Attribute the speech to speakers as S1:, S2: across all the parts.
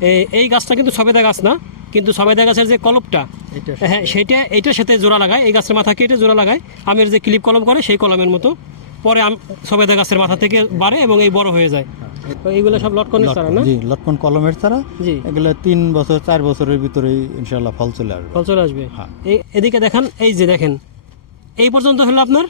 S1: এই- গাছটা কিন্তু সবেদা গাছ না কিন্তু সবেদা গাছের যে কলপটা
S2: এটা
S1: হ্যাঁ সেটা এইটার সাথে জোড়া লাগায় এই গাছের মাথা কেটে জোড়া লাগায়। আমের যে ক্লিপ কলম করে সেই কলমের মতো। পরে আম সবেদা গাছের মাথা থেকে বাড়ে এবং এই বড় হয়ে যায়। এইগুলো সব লটকনের চারা না?
S2: জি লটকন কলমের ছাড়া
S1: জি।
S2: এগুলো তিন বছর চার বছরের ভিতরেই ইনশাল্লাহ ফল চলে আসবে।
S1: ফল চলে আসবে।
S2: হ্যাঁ।
S1: এই এদিকে দেখান এই যে দেখেন এই পর্যন্ত হলো আপনার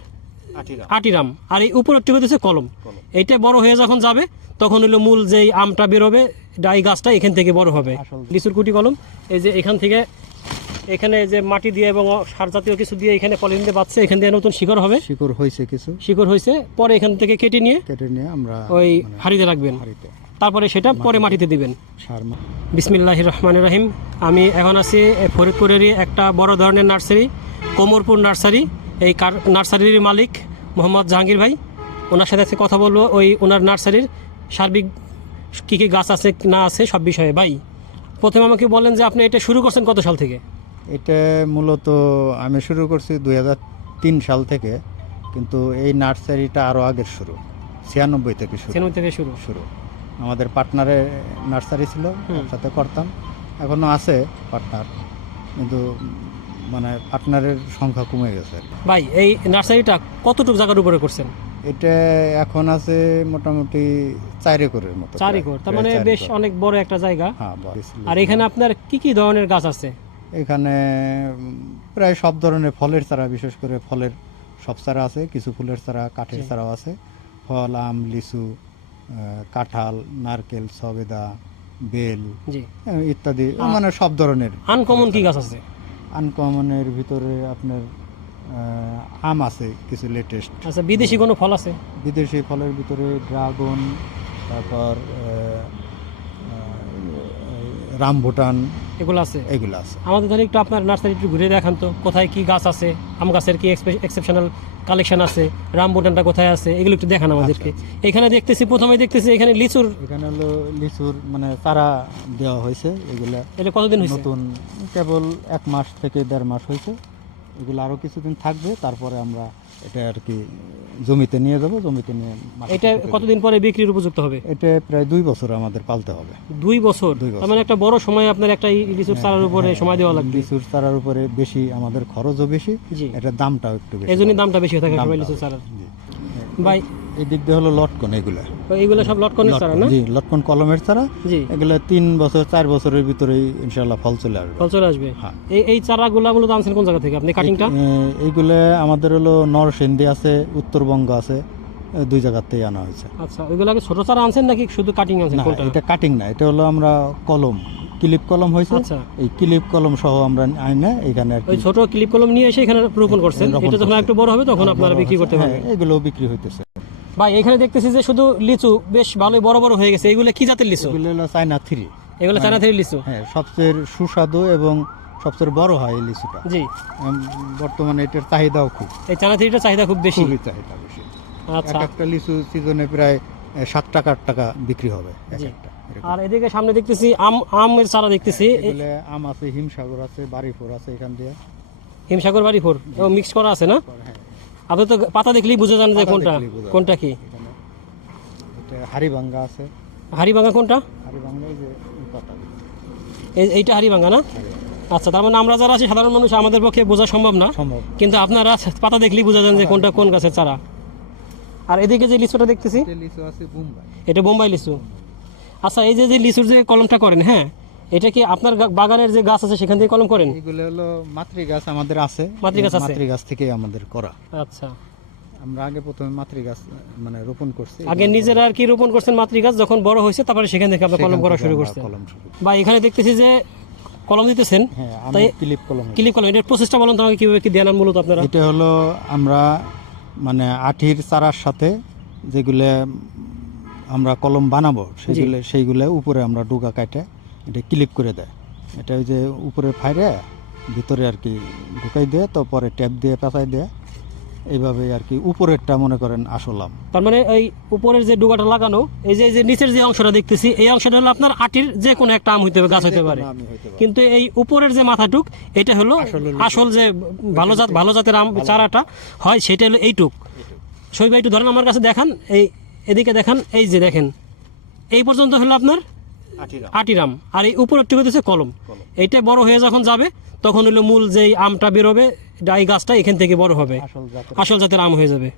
S1: আটিরাম। আর এই উপরেরটি হতেছে কলম।
S2: কলম।
S1: এইটা বড় হয়ে যখন যাবে তখন হলো মূল যেই আমটা বেরোবে ডাই গাছটা এখান থেকে বড় হবে। লিচুর কুটি কলম এই যে এখান থেকে এখানে যে মাটি দিয়ে এবং সার জাতীয় কিছু দিয়ে এখানে পলিথিন দিয়ে বাঁচছে এখান থেকে নতুন শিকড় হবে।
S2: শিকড় হয়েছে কিছু।
S1: শিকড় হয়েছে পরে এখান থেকে কেটে নিয়ে
S2: কেটে নিয়ে আমরা
S1: ওই
S2: মানে
S1: হাড়িতে রাখবেন। তারপরে সেটা পরে মাটিতে দিবেন। বিসমিল্লাহ রহমান রহিম। আমি এখন আছি ফরিদপুরেরই একটা বড় ধরনের নার্সারি কোমরপুর নার্সারি। এই কার- নার্সারির মালিক মোহাম্মদ জাহাঙ্গীর ভাই। ওনার সাথে কথা বলব। ওই ওনার নার্সারির সার্বিক কী কী গাছ আছে না আছে সব বিষয়ে। ভাই প্রথমে আমাকে বলেন যে আপনি এটা শুরু করছেন কত সাল থেকে?
S2: এটা মূলত আমি শুরু করছি দু হাজার তিন সাল থেকে কিন্তু এই নার্সারিটা আরও আগের শুরু ছিয়ানব্বই থেকে শুরু।
S1: সেনু থেকে শুরু।
S2: শুরু। আমাদের পার্টনারের নার্সারি ছিল। একসাথে করতাম। এখনও আছে পার্টনার কিন্তু মানে পার্টনারের সংখ্যা কমে গেছে
S1: ভাই এই নার্সারিটা কতটুকু জায়গার উপরে করছেন?
S2: এটা এখন আছে মোটামুটি চার একরের মতো
S1: চার একর তার মানে বেশ অনেক বড় একটা জায়গা।
S2: হ্যাঁ
S1: আর এখানে আপনার কি কি ধরনের গাছ আছে?
S2: এখানে প্রায় সব ধরনের ফলের চারা বিশেষ করে ফলের সব চারা আছে কিছু ফুলের চারা কাঠের চারাও আছে। ফল আম লিচু কাঁঠাল নারকেল সবেদা বেল ইত্যাদি মানে সব ধরনের
S1: আনকমন কি গাছ আছে?
S2: আনকমনের ভিতরে আপনার আম আছে কিছু লেটেস্ট
S1: আচ্ছা বিদেশি কোনো ফল আছে?
S2: বিদেশি ফলের ভিতরে ড্রাগন তারপর রামভুটান
S1: এগুলো আছে?
S2: এগুলো আছে।
S1: আমাদের ধরে একটু আপনার নার্সারি একটু ঘুরে দেখান তো কোথায় কি গাছ আছে আম গাছের কি এক্সেপশনাল কালেকশন আছে রামবুটানটা কোথায় আছে এগুলো একটু দেখান আমাদেরকে। এখানে দেখতেছি প্রথমে দেখতেছি এখানে লিচুর
S2: এখানে হলো লিচুর মানে চারা দেওয়া হয়েছে এগুলা
S1: এটা কতদিন হয়েছে?
S2: নতুন কেবল এক মাস থেকে দেড় মাস হয়েছে। এগুলো আরও কিছুদিন থাকবে তারপরে আমরা এটা আর কি জমিতে নিয়ে যাব জমিতে নিয়ে
S1: এটা কতদিন পরে বিক্রির উপযুক্ত হবে?
S2: এটা প্রায় দুই বছর আমাদের পালতে হবে।
S1: দুই বছর? তার মানে একটা বড় সময় আপনার একটা লিচুর চারার উপরে
S2: হ্যাঁ,
S1: সময় দেওয়া লাগবে।
S2: লিচুর চারার উপরে বেশি আমাদের খরচও বেশি
S1: এটা
S2: এটার দামটাও একটু বেশি
S1: এই জন্যই দামটা বেশি হয়ে থাকে লিচুর চারার। ভাই
S2: এই দিক দিয়ে হলো লটকন এগুলা।
S1: তো এইগুলো সব লটকনের চারা না?
S2: জি লটকন কলমের চারা।
S1: জি।
S2: এগুলা তিন বছর চার বছরের ভিতরেই ইনশাল্লাহ ফল চলে আসবে।
S1: ফল চলে আসবে।
S2: হ্যাঁ।
S1: এই এই চারাগুলো মূলত আনছেন কোন জায়গা থেকে আপনি? কাটিংটা?
S2: এইগুলো আমাদের হলো নরসিংদী আছে উত্তরবঙ্গ আছে দুই জায়গাতেই আনা হয়েছে।
S1: আচ্ছা ওইগুলো আগে ছোট চারা আনছেন নাকি শুধু কাটিং আনছেন
S2: না
S1: কোনটা
S2: এটা কাটিং না এটা হলো আমরা কলম ক্লিপ কলম হয়েছে।
S1: আচ্ছা।
S2: এই ক্লিপ কলম সহ আমরা আইনে এখানে
S1: ওই ছোট ক্লিপ কলম নিয়ে এসে এখানে রোপণ করছেন। এটা যখন একটু বড় হবে তখন আপনারা বিক্রি করতে
S2: হ্যাঁ,
S1: পারবেন।
S2: এগুলো বিক্রি হইতেছে।
S1: ভাই এখানে দেখতেছি যে শুধু লিচু বেশ ভালোই বড় বড় হয়ে গেছে। এগুলো কি জাতের লিচু?
S2: এগুলো হলো চায়না থ্রি।
S1: এগুলো চায়না থেকে লিচু?
S2: হ্যাঁ সবচেয়ে সুস্বাদু এবং সবচেয়ে বড় হয় এই লিচুটা।
S1: জি।
S2: বর্তমানে এটার চাহিদাও খুব।
S1: এই চায়না থ্রিটার চাহিদা খুব বেশি?
S2: খুবই চাহিদা বেশি।
S1: আচ্ছা।
S2: একটা লিচু সিজনে প্রায় সাত টাকা আট টাকা বিক্রি হবে এক একটা
S1: আর এদিকে সামনে দেখতেছি আম আমের চারা দেখতেছি।
S2: এগুলো আম আছে হিমসাগর আছে বাড়িপুর আছে এখান দিয়ে।
S1: হিমসাগর বাড়ি ফোর মিক্স করা আছে না?
S2: হ্যাঁ
S1: আপনি তো পাতা দেখলেই বুঝে যান যে কোনটা। কোনটা কি?
S2: হাড়িভাঙ্গা আছে।
S1: হাড়িভাঙ্গা কোনটা?
S2: হাড়িভাঙ্গা এই যে পাতা।
S1: এইটা হাড়িভাঙ্গা না? আচ্ছা তার মানে আমরা যারা আছি সাধারণ মানুষ আমাদের পক্ষে বোঝা সম্ভব না। কিন্তু আপনারা পাতা দেখলেই বোঝা যান যে কোনটা কোন গাছের চারা। আর এদিকে যে লিচুটা দেখতেছি
S2: এটা বুম্বাই
S1: লিচু। আচ্ছা এই যে যে লিচুর যে কলমটা করেন হ্যাঁ? এটা কি আপনার বাগানের যে গাছ আছে সেখান থেকে কলম করেন?
S2: এগুলো হলো মাতৃ গাছ আমাদের আছে।
S1: মাতৃ গাছ আছে?
S2: মাতৃ গাছ থেকে আমাদের করা।
S1: আচ্ছা।
S2: আমরা আগে প্রথমে মাতৃ গাছ মানে রোপণ করছি।
S1: আগে নিজেরা আর কি রোপণ করছেন মাতৃ গাছ যখন বড় হয়েছে তারপরে সেখান থেকে
S2: সেখান
S1: কলম করা শুরু
S2: আমরা
S1: করছেন।
S2: কলম
S1: বা এখানে দেখতেছি যে কলম দিতেছেন।
S2: হ্যাঁ আমি
S1: তাই-
S2: ক্লিপ কলম
S1: ক্লিক কলম এটার প্রসেসটা বলুন তো আমাকে কীভাবে কি দেন মূলত আপনারা?
S2: এটা হলো আমরা মানে আঠির চারার সাথে যেগুলো আমরা কলম বানাবো সেগুলো সেইগুলো উপরে আমরা ডুগা কাটে। এটা ক্লিপ করে দেয়। এটা ওই যে উপরে ফাইরে ভিতরে আর কি ঢুকাই দেয় তো পরে ট্যাপ দিয়ে পেঁচাই দেয়। এইভাবে আর কি উপরেরটা মনে করেন আসলাম
S1: তার মানে এই উপরের যে ডুগাটা লাগানো এই যে এই যে নিচের যে অংশটা দেখতেছি এই অংশটা হলো আপনার আটির যে কোনো একটা আম হইতে পারে গাছ হইতে পারে। কিন্তু এই উপরের যে মাথাটুক এটা হলো আসল যে ভালো জাত ভালো জাতের আম চারাটা হয় সেটা হলো এইটুক। শৈব একটু ধরেন আমার কাছে দেখান এই এদিকে দেখান এই যে দেখেন এই পর্যন্ত হলো আপনার আটিরাম আর এই উপরেরটি হচ্ছে কলম।
S2: কলম।
S1: এইটা বড় হয়ে যখন যাবে তখন হলো মূল যেই আমটা বেরোবে এই গাছটা এখান থেকে বড় হবে।
S2: আসল জাতের
S1: আম। হয়ে যাবে।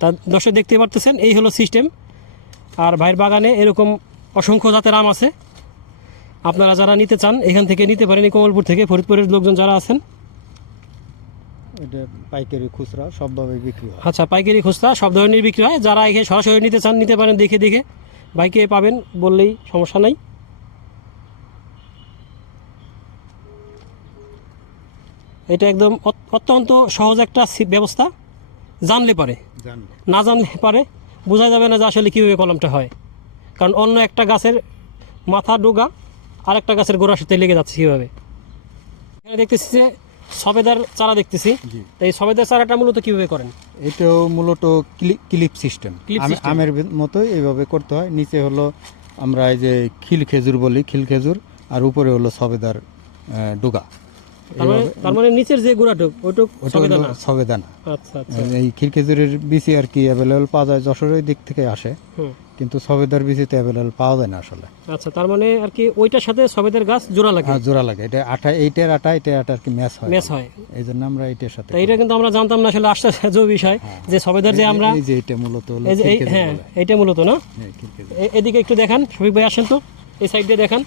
S1: তা দর্শক দেখতে পারতেছেন এই হলো সিস্টেম আর ভাইয়ের বাগানে এরকম অসংখ্য জাতের আম আছে। আপনারা যারা নিতে চান এখান থেকে নিতে পারেন। কমলপুর থেকে ফরিদপুরের লোকজন যারা আছেন।
S2: এটা পাইকারি খুচরা সবভাবে বিক্রি হয়।
S1: আচ্ছা পাইকারি খুচরা সব ধরনের বিক্রি হয়। যারা এখানে সরাসরি নিতে চান নিতে পারেন দেখে দেখে। বাইকে পাবেন বললেই সমস্যা নাই। এটা একদম অত- অত্যন্ত সহজ একটা ব্যবস্থা। জানলে পারে। না জানলে পারে বোঝা যাবে না যে আসলে কীভাবে কলমটা হয়। কারণ অন্য একটা গাছের মাথা ডোগা আর একটা গাছের গোড়ার সাথে লেগে যাচ্ছে কীভাবে। এখানে দেখতেছি যে সবেদার চারা দেখতেছি।
S2: জি।
S1: তো এই সবেদার চারাটা মূলত কীভাবে করেন?
S2: এটাও মূলত ক্লি- ক্লিপ সিস্টেম। আমের মতো এইভাবে করতে হয়। নিচে হলো আমরা এই যে খিল খেজুর বলি খিল খেজুর আর উপরে হলো সবেদার ডোগা।
S1: তার মানে মানে নিচের যে গোড়াটুক ওইটুক
S2: সবেদানা।
S1: আচ্ছা আচ্ছা।
S2: এই বিচি আর কি অ্যাভেলেবল পাওয়া যায় যশোরের দিক থেকে আসে। কিন্তু সবেদার বিচিতে অ্যাভেলেবল পাওয়া যায় না আসলে।
S1: আচ্ছা তার মানে আর কি ওইটার সাথে সবেদের গাছ জোড়া লাগে?
S2: আর জোড়া লাগে। এটা আঠা এইটার আটা এটার আটা আর কি ম্যাচ হয়।
S1: ম্যাচ হয়।
S2: এই জন্য আমরা এইটার সাথে
S1: এটা কিন্তু আমরা জানতাম না আসলে আশ্চর্য বিষয় যে সবেদার যে আমরা
S2: এই যে এটা মূলত
S1: হ্যাঁ। এইটা মূলত না?
S2: হ্যাঁ,
S1: এদিকে একটু দেখান শফিক ভাই আসেন তো। এই সাইড দিয়ে দেখান।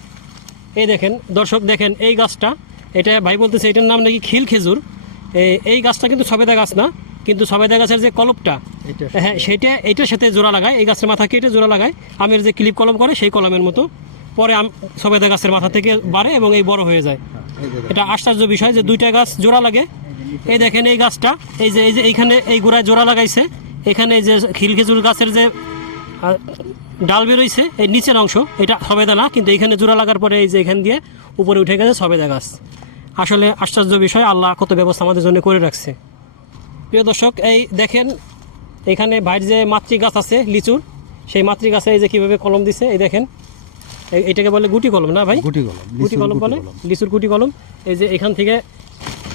S1: এই দেখেন দর্শক দেখেন এই গাছটা এটা ভাই বলতেছে এটার নাম নাকি খিল খেজুর। এই- গাছটা কিন্তু সবেদা গাছ না কিন্তু সবেদা গাছের যে কলপটা হ্যাঁ সেটা এইটার সাথে জোড়া লাগায় এই গাছের মাথা কেটে জোড়া লাগায়। আমের যে ক্লিপ কলম করে সেই কলমের মতো। পরে আম সবেদা গাছের মাথা থেকে বাড়ে এবং এই বড় হয়ে যায়।
S2: হ্যাঁ,
S1: এটা আশ্চর্য বিষয় যে দুইটা গাছ জোড়া লাগে। এই দেখেন এই গাছটা এই যে এই যে এইখানে এই গোড়ায় জোড়া লাগাইছে। এখানে এই যে খিল খেজুর গাছের যে ডাল বেরোইছে এই নিচের অংশ। এটা সবেদা না কিন্তু এইখানে জোড়া লাগার পরে এই যে এখান দিয়ে উপরে উঠে গেছে সবেদা গাছ আসলে আশ্চর্য বিষয় আল্লাহ কত ব্যবস্থা আমাদের জন্য করে রাখছে। প্রিয় দর্শক এই দেখেন এখানে বাইরে যে মাতৃ গাছ আছে লিচুর সেই মাতৃ গাছে এই যে কীভাবে কলম দিছে এই দেখেন এই- এটাকে বলে গুটি কলম না ভাই?
S2: গুটি কলম
S1: গুটি কলম বলে লিচুর গুটি কলম। এই যে এখান থেকে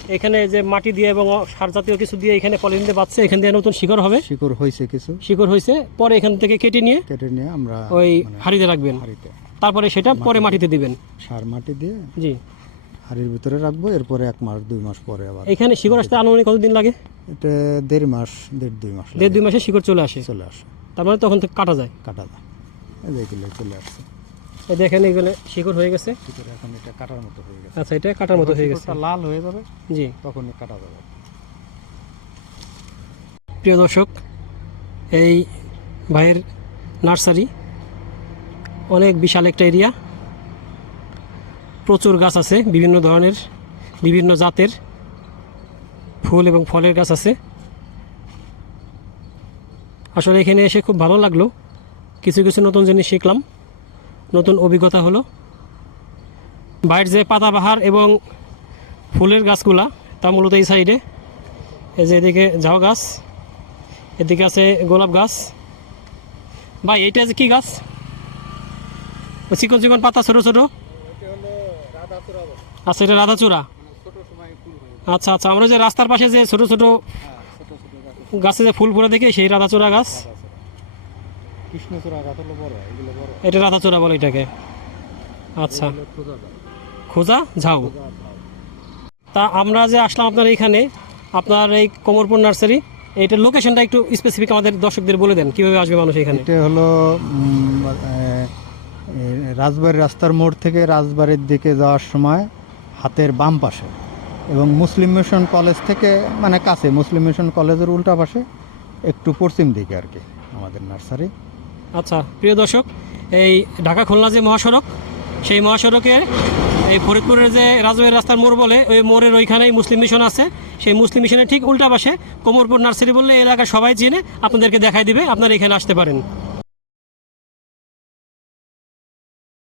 S1: এখানে যে মাটি দিয়ে এবং সার জাতীয় কিছু দিয়ে এখানে পলিথিন দিয়ে বাঁচছে এখান দিয়ে নতুন শিকড় হবে।
S2: শিকড় হয়েছে কিছু।
S1: শিকড় হয়েছে পরে এখান থেকে কেটে নিয়ে
S2: কেটে নিয়ে আমরা
S1: ওই
S2: মানে
S1: হাঁড়িতে রাখবেন।
S2: হাঁড়িতে।
S1: তারপরে সেটা পরে মাটিতে দিবেন।
S2: সার মাটি দিয়ে
S1: জি।
S2: হাঁড়ির ভিতরে রাখব এরপরে এক মাস দুই মাস পরে আবার।
S1: এখানে শিকড় আসতে আনুমানিক কতদিন লাগে?
S2: এটা দেড় মাস দেড় দুই মাস
S1: দেড় দুই মাসে শিকড় চলে আসে।
S2: চলে আসে।
S1: তার মানে তখন থেকে কাটা যায়।
S2: কাটা যায়। এই যে এগুলো চলে আসছে।
S1: এই দেখেন এগুলো শিকড় হয়ে গেছে।
S2: এখন এটা কাটার মতো হয়ে গেছে।
S1: আচ্ছা এটা কাটার মতো হয়ে গেছে।
S2: লাল হয়ে যাবে
S1: জি।
S2: তখনই কাটা যাবে।
S1: প্রিয় দর্শক এই ভাইয়ের নার্সারি অনেক বিশাল একটা এরিয়া। প্রচুর গাছ আছে, বিভিন্ন ধরনের, বিভিন্ন জাতের ফুল এবং ফলের গাছ আছে। আসলে এখানে এসে খুব ভালো লাগল। কিছু কিছু নতুন জিনিস শিখলাম। নতুন অভিজ্ঞতা হলো। বাইরের যে পাতাবাহার এবং ফুলের গাছগুলা, তা মূলত এই সাইডে। এই যে এদিকে ঝাউ গাছ, এদিকে আছে গোলাপ গাছ। ভাই, এইটা যে কি গাছ? চিকন চিকন পাতা ছোট ছোট? আচ্ছা এটা রাধাচূড়া? আচ্ছা আচ্ছা আমরা যে রাস্তার পাশে যে ছোট ছোট গাছে যে ফুল ফুলা দেখি সেই রাধাচূড়া গাছ? এটা রাধাচূড়া বলে এটাকে। আচ্ছা। খোঁজা ঝাউ। তা আমরা যে আসলাম আপনার এইখানে আপনার এই কমরপুর নার্সারি এইটার লোকেশনটা একটু স্পেসিফিক আমাদের দর্শকদের বলে দেন কীভাবে আসবে মানুষ এখানে?
S2: এটা হলো রাজবাড়ি রাস্তার মোড় থেকে রাজবাড়ির দিকে যাওয়ার সময় হাতের বাম পাশে এবং মুসলিম মিশন কলেজ থেকে মানে কাছে, মুসলিম মিশন কলেজের উল্টা পাশে, একটু পশ্চিম দিকে আর কি, আমাদের নার্সারি।
S1: আচ্ছা প্রিয় দর্শক, এই ঢাকা খুলনা যে মহাসড়ক, সেই মহাসড়কে এই ফরিদপুরের যে রাজবাড়ির রাস্তার মোড় বলে, ওই মোড়ের ওইখানেই মুসলিম মিশন আছে। সেই মুসলিম মিশনের ঠিক উল্টা পাশে কোমরপুর নার্সারি বললে এলাকা সবাই চিনে, আপনাদেরকে দেখাই দিবে, আপনারা এখানে আসতে পারেন।